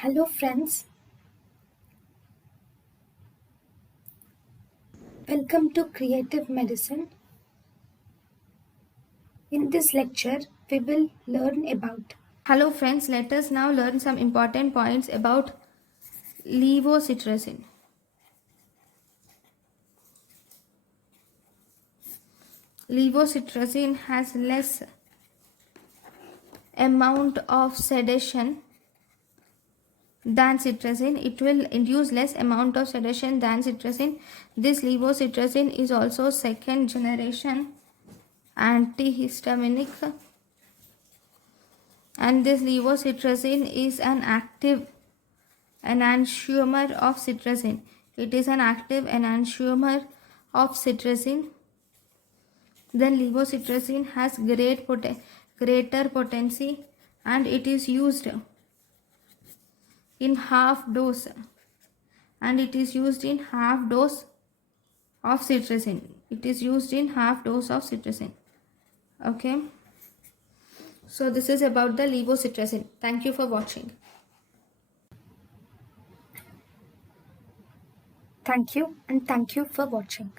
Hello friends, welcome to Creative Medicine. In this lecture, we will learn about. Hello friends, let us now learn some important points about levocetrazine. Levocetrazine has less amount of sedation than cetrazine. It will induce less amount of sedation than cetrazine. This levocetrazine is also second generation antihistaminic, and this levocetrazine is an active enantiomer of cetrazine. It is an active enantiomer of cetrazine. Then levocetrazine has greater potency, and it is used in half dose, and it is used in half dose of cetrazine. It is used in half dose of cetrazine. Okay, so this is about the levocetrazine. Thank you for watching. Thank you and thank you for watching.